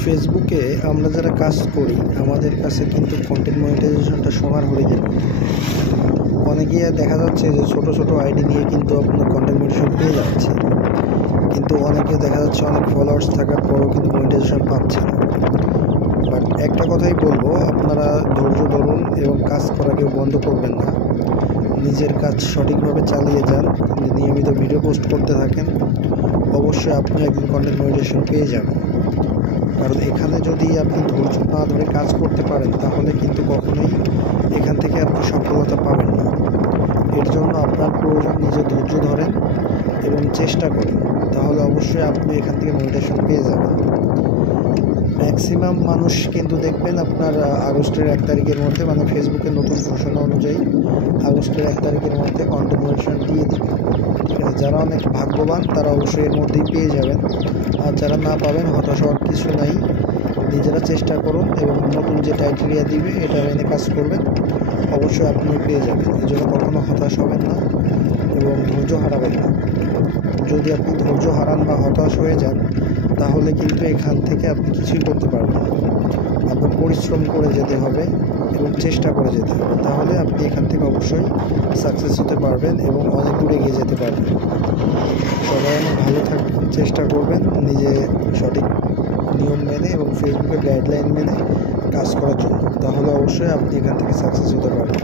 ফেসবুকে আমরা যারা কাজ করি আমাদের কাছে কিন্তু কন্টেন্ট মনিটাইজেশনটা সোনার হরিণের মতো। অনেকেই দেখা যাচ্ছে যে ছোট ছোট আইডি নিয়ে কিন্তু আপনার কন্টেন্ট মনিটাইজেশন পেয়ে যাচ্ছে, কিন্তু অনেকে দেখা যাচ্ছে অনেক ফলোয়ার্স থাকার পরেও কিন্তু মনিটাইজেশন পাচ্ছে না। বাট একটা কথাই বলবো, আপনারা ধৈর্য ধরুন এবং কাজ করা কেউ বন্ধ করবেন না। নিজের কাজ সঠিকভাবে চালিয়ে যান, নিয়মিত ভিডিও পোস্ট করতে থাকেন, অবশ্যই আপনি একদিন কন্টেন্ট মনিটাইজেশন পেয়ে যাবেন। কারণ এখানে যদি আপনি ধৈর্য না ধরে কাজ করতে পারেন তাহলে কিন্তু কখনোই এখান থেকে আপনি সফলতা পাবেন না। এর জন্য আপনার প্রয়োজন নিজে ধৈর্য ধরেন এবং চেষ্টা করেন, তাহলে অবশ্যই আপনি এখান থেকে মনিটাইজেশন পেয়ে যাবেন। ম্যাক্সিমাম মানুষ কিন্তু দেখবেন আপনার আগস্টের 1 তারিখের মধ্যে, মানে ফেসবুকের নতুন ঘোষণা অনুযায়ী আগস্টের 1 তারিখের মধ্যে কন্টেন্ট মনিটাইজেশন দিয়ে দেবে। ঠিক আছে, যারা অনেক ভাগ্যবান তারা অবশ্যই এর মধ্যেই পেয়ে যাবেন, আর যারা না পাবেন হতাশ হওয়ার কিছু নাই। নিজেরা চেষ্টা করুন এবং নতুন যে ক্রাইটেরিয়া দিবে এটা মেনে কাজ করবেন, অবশ্যই আপনি পেয়ে যাবেন। এই জন্য কখনো হতাশ হবেন না এবং ধৈর্য হারাবেন না। যদি আপনি ধৈর্য হারান বা হতাশ হয়ে যান তাহলে কিন্তু এখান থেকে আপনি কিছুই করতে পারবেন না। আপনার পরিশ্রম করে যেতে হবে এবং চেষ্টা করে যেতে হবে, তাহলে আপনি এখান থেকে অবশ্যই সাকসেস হতে পারবেন এবং অনেক দূরে এগিয়ে যেতে পারবেন। সবাই অনেক ভালো থাকবেন, চেষ্টা করবেন নিজে সঠিক নিয়ম মেনে এবং ফেসবুকের গাইডলাইন মেনে কাজ করার জন্য, তাহলে অবশ্যই আপনি এখান থেকে সাকসেস হতে পারবেন।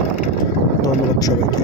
ধন্যবাদ সবাইকে।